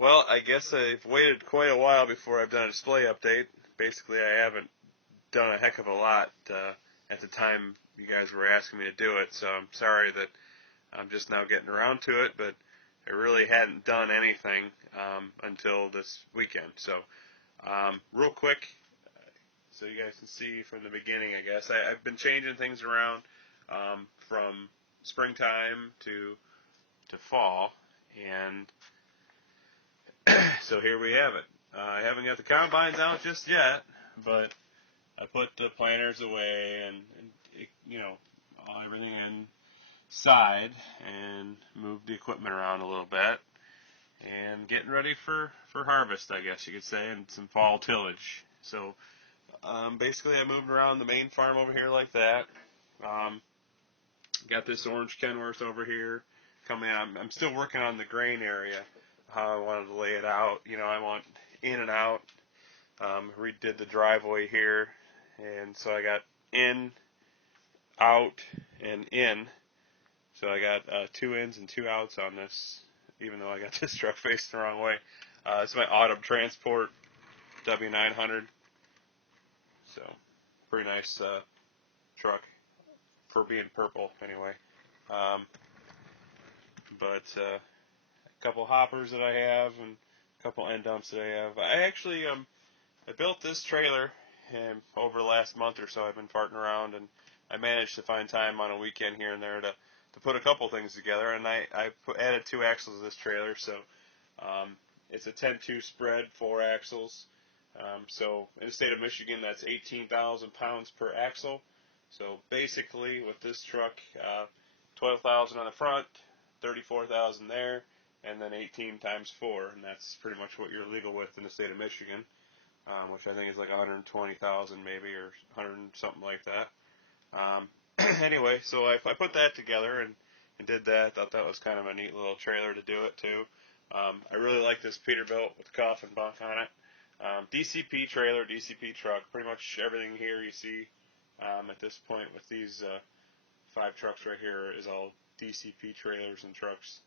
Well, I guess I've waited quite a while before I've done a display update. Basically, I haven't done a heck of a lot at the time you guys were asking me to do it, so I'm sorry that I'm just now getting around to it, but I really hadn't done anything until this weekend. So, real quick, so you guys can see from the beginning, I guess, I've been changing things around from springtime to fall, and so here we have it. I haven't got the combines out just yet, but I put the planters away and everything inside and moved the equipment around a little bit and getting ready for harvest, I guess you could say, and some fall tillage. So basically I moved around the main farm over here like that. Got this orange Kenworth over here coming out. I'm still working on the grain area, how I wanted to lay it out. I want in and out. Redid the driveway here, and so I got in, out, and in. So I got 2 ins and 2 outs on this, even though I got this truck faced the wrong way. It's my Autumn Transport W900. So, pretty nice truck for being purple, anyway. But a couple hoppers that I have and a couple end dumps that I have. I actually I built this trailer over the last month or so. I've been farting around, and I managed to find time on a weekend here and there to put a couple things together. And I added 2 axles to this trailer, so it's a 10-2 spread, 4 axles. So in the state of Michigan, that's 18,000 pounds per axle. So basically, with this truck, 12,000 on the front, 34,000 there, and then 18 times 4, and that's pretty much what you're legal with in the state of Michigan, which I think is like 120,000 maybe, or 100 something like that. Anyway, so I put that together and did that. Thought that was kind of a neat little trailer to do it too. I really like this Peterbilt with the coffin bunk on it. DCP trailer, DCP truck. Pretty much everything here you see at this point with these 5 trucks right here is all DCP trailers and trucks.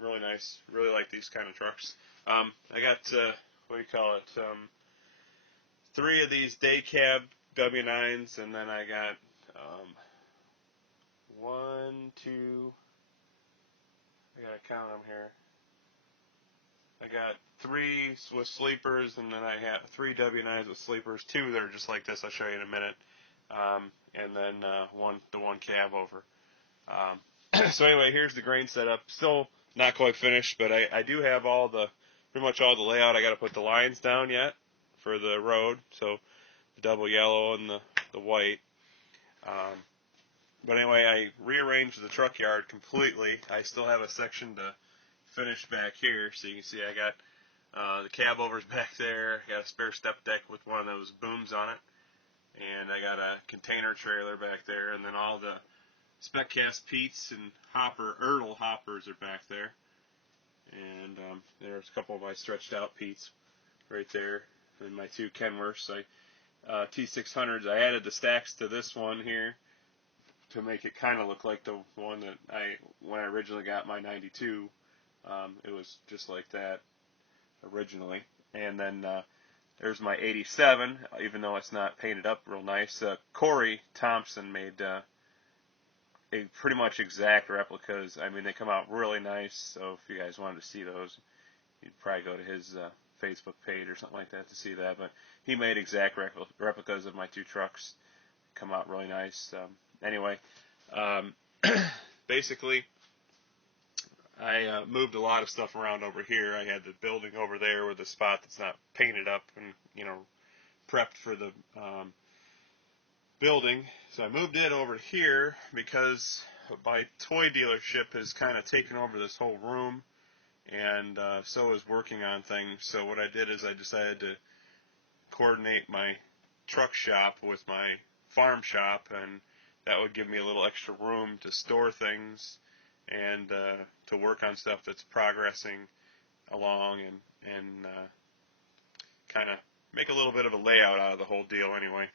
Really nice. Really like these kind of trucks. I got, what do you call it, 3 of these day cab W9s, and then I got 1, 2, I gotta count them here. I got 3 with sleepers, and then I have 3 W9s with sleepers, 2 that are just like this. I'll show you in a minute, and then the one cab over. So anyway, here's the grain setup. Still not quite finished, but I do have pretty much all the layout. I got to put the lines down yet for the road, so the double yellow and the white. But anyway, I rearranged the truck yard completely. I still have a section to finish back here, so you can see I got the cab overs back there. I got a spare step deck with one of those booms on it, and I got a container trailer back there, and then all the spec cast Pete's and Ertl hoppers are back there, and there's a couple of my stretched out Pete's right there, and my 2 Kenworths. T600s. I added the stacks to this one here to make it kind of look like the one that when I originally got my 92. It was just like that originally. And then there's my 87, even though it's not painted up real nice. Corey Thompson made a pretty much exact replicas. I mean, they come out really nice, so if you guys wanted to see those, you'd probably go to his Facebook page or something like that to see that. But he made exact replicas of my 2 trucks. Come out really nice. Anyway, basically, I moved a lot of stuff around over here. I had the building over there with a spot that's not painted up and, prepped for the building. So I moved it over here because my toy dealership has kind of taken over this whole room, and so is working on things. So what I did is I decided to coordinate my truck shop with my farm shop, and that would give me a little extra room to store things and to work on stuff that's progressing along and kind of make a little bit of a layout out of the whole deal anyway.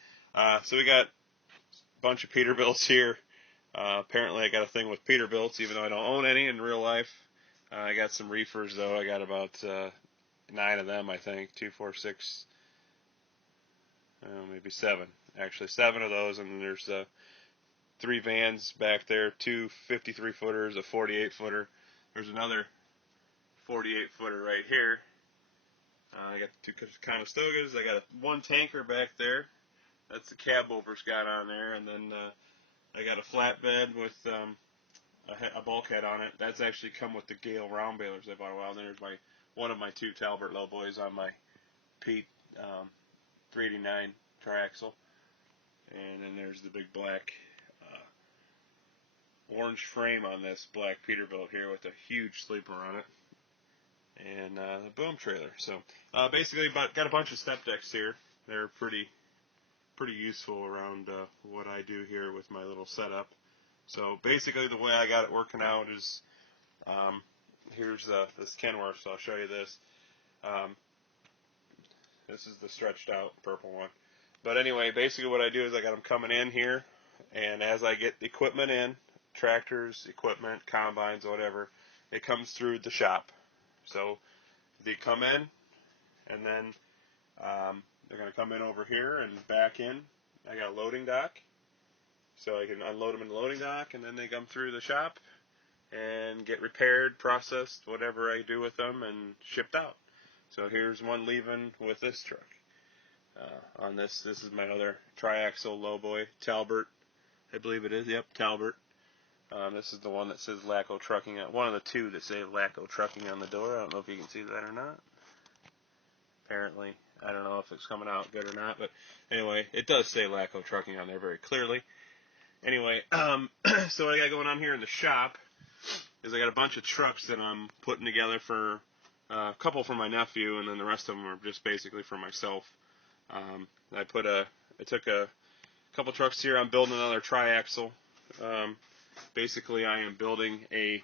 So we got a bunch of Peterbilts here. Apparently I got a thing with Peterbilts, even though I don't own any in real life. I got some reefers though. I got about 9 of them, I think. 2, 4, 6, maybe 7. Actually, 7 of those, and there's 3 vans back there, 2 53-footers, a 48-footer. There's another 48-footer right here. I got 2 Conestogas. I got 1 tanker back there. That's the cab over's got on there, and then I got a flatbed with a bulkhead on it. That's actually come with the Gale round balers I bought a while. Then there's one of my 2 Talbert lowboys on my Pete 389 triaxle, and then there's the big black orange frame on this black Peterbilt here with a huge sleeper on it, and the boom trailer. So basically, got a bunch of step decks here. They're pretty useful around what I do here with my little setup. So basically, the way I got it working out is here's this Kenworth. So I'll show you this. This is the stretched out purple one. But anyway, basically what I do is I got them coming in here, and as I get the equipment in, tractors, equipment, combines, whatever, it comes through the shop. So they come in, and then they're going to come in over here and back in. I got a loading dock, so I can unload them in the loading dock, and then they come through the shop and get repaired, processed, whatever I do with them, and shipped out. So here's one leaving with this truck. On this is my other triaxle lowboy, Talbert, I believe it is. Yep, Talbert. This is the one that says Laco Trucking. One of the 2 that say Laco Trucking on the door. I don't know if you can see that or not. Apparently, I don't know if it's coming out good or not, but anyway, it does say Laco Trucking on there very clearly. Anyway, so what I got going on here in the shop is I got a bunch of trucks that I'm putting together for a couple for my nephew, and then the rest of them are just basically for myself. I took a couple trucks here. I'm building another triaxle. Basically, I am building a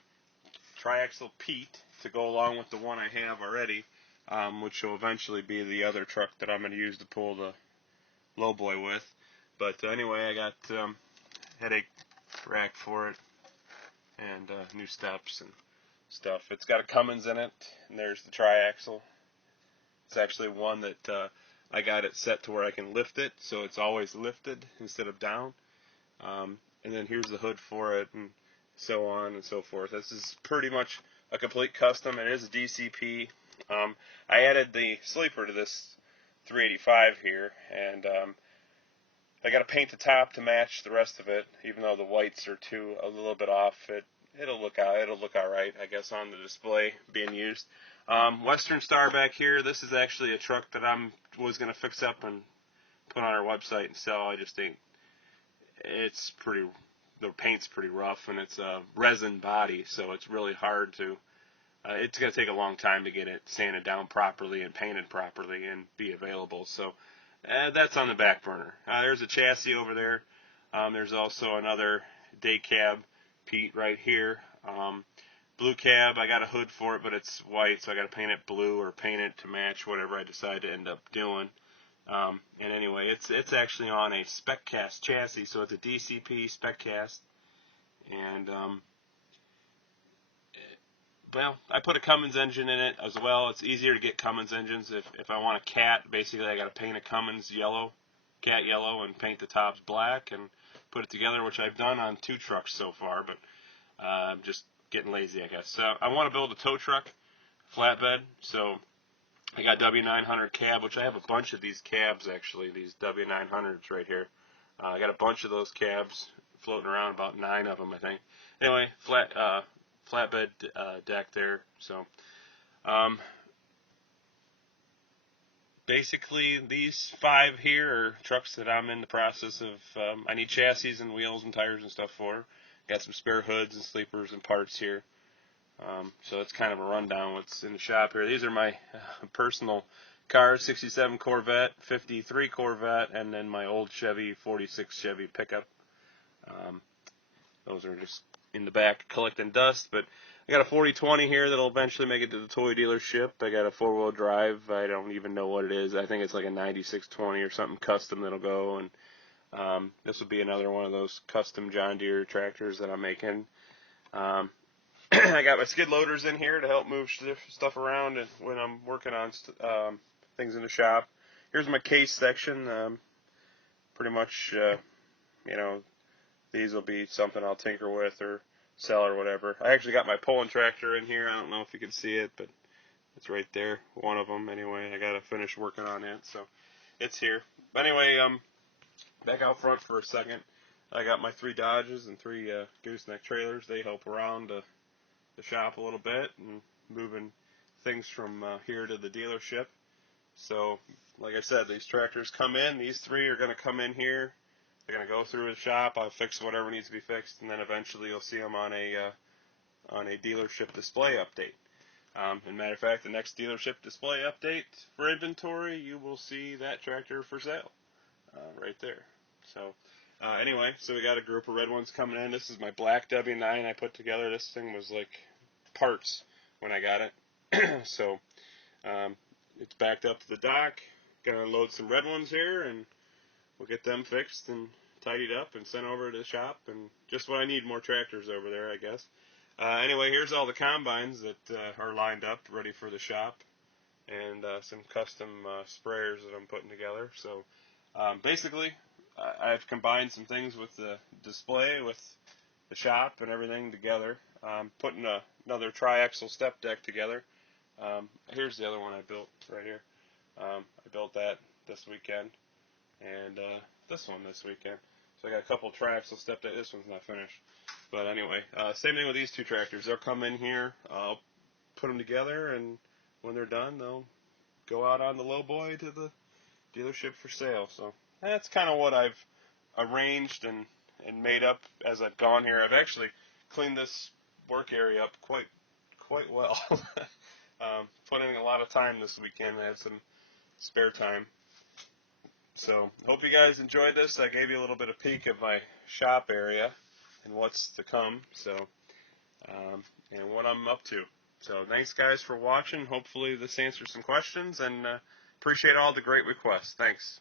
triaxle Pete to go along with the one I have already, which will eventually be the other truck that I'm going to use to pull the lowboy with. But anyway, I got headache rack for it, and new steps and stuff. It's got a Cummins in it, and there's the triaxle. It's actually one that I got it set to where I can lift it, so it's always lifted instead of down. And then here's the hood for it, and so on and so forth. This is pretty much a complete custom. It is a DCP. I added the sleeper to this 385 here, and I got to paint the top to match the rest of it. Even though the whites are a little bit off, it'll look all right, I guess, on the display being used. Western Star back here. This is actually a truck that was going to fix up and put on our website and sell. I just think the paint's pretty rough, and it's a resin body, so it's really hard to. It's going to take a long time to get it sanded down properly and painted properly and be available. So that's on the back burner. There's a chassis over there. There's also another day cab Pete right here. Blue cab, I got a hood for it, but it's white, so I got to paint it blue or paint it to match whatever I decide to end up doing. And anyway, it's actually on a spec cast chassis, so it's a DCP spec cast. And well, I put a Cummins engine in it as well. It's easier to get Cummins engines. If I want a cat, basically I got to paint a Cummins yellow, cat yellow, and paint the tops black and put it together, which I've done on 2 trucks so far, but I'm just getting lazy, I guess. So I want to build a tow truck, flatbed, so I got W900 cab, which I have a bunch of these cabs, actually, these W900s right here. I got a bunch of those cabs floating around, about 9 of them, I think. Anyway, flatbed deck there. So basically, these 5 here are trucks that I'm in the process of. I need chassis and wheels and tires and stuff for. Got some spare hoods and sleepers and parts here. So that's kind of a rundown what's in the shop here. These are my personal cars: 67 Corvette, 53 Corvette, and then my old Chevy 46 Chevy pickup. Those are just in the back collecting dust. But I got a 4020 here that'll eventually make it to the toy dealership. I got a 4-wheel drive. I don't even know what it is. I think it's like a 9620 or something custom that'll go. And this will be another one of those custom John Deere tractors that I'm making. I I got my skid loaders in here to help move stuff around and when I'm working on things in the shop. Here's my case section. Pretty much, these will be something I'll tinker with or sell or whatever. I actually got my pulling tractor in here. I don't know if you can see it, but it's right there. One of them, anyway. I got to finish working on it, so it's here. But anyway, back out front for a second. I got my 3 Dodges and 3 gooseneck trailers. They help around the shop a little bit and moving things from here to the dealership. So, like I said, these tractors come in. These 3 are going to come in here. They're going to go through the shop. I'll fix whatever needs to be fixed, and then eventually you'll see them on a dealership display update. As a matter of fact, the next dealership display update for inventory, you will see that tractor for sale right there. So, anyway, so we got a group of red ones coming in. This is my black W9 I put together. This thing was like parts when I got it. So, it's backed up to the dock. Gonna load some red ones here, and we'll get them fixed and tidied up and sent over to the shop. And just what I need, more tractors over there, I guess. Anyway, here's all the combines that are lined up, ready for the shop, and some custom sprayers that I'm putting together. So, basically, I've combined some things with the display, with the shop, and everything together. I'm putting another tri-axle step deck together. Here's the other one I built right here. I built that this weekend, and this one this weekend. So I got a couple tri-axle step deck. This one's not finished. But anyway, same thing with these 2 tractors. They'll come in here, I'll put them together, and when they're done, they'll go out on the lowboy to the dealership for sale. So that's kind of what I've arranged and made up as I've gone here. I've actually cleaned this work area up quite well. Put in a lot of time this weekend. I had some spare time. So hope you guys enjoyed this. I gave you a little bit of peek of my shop area and what's to come, so and what I'm up to. So thanks guys for watching. Hopefully this answers some questions, and appreciate all the great requests. Thanks.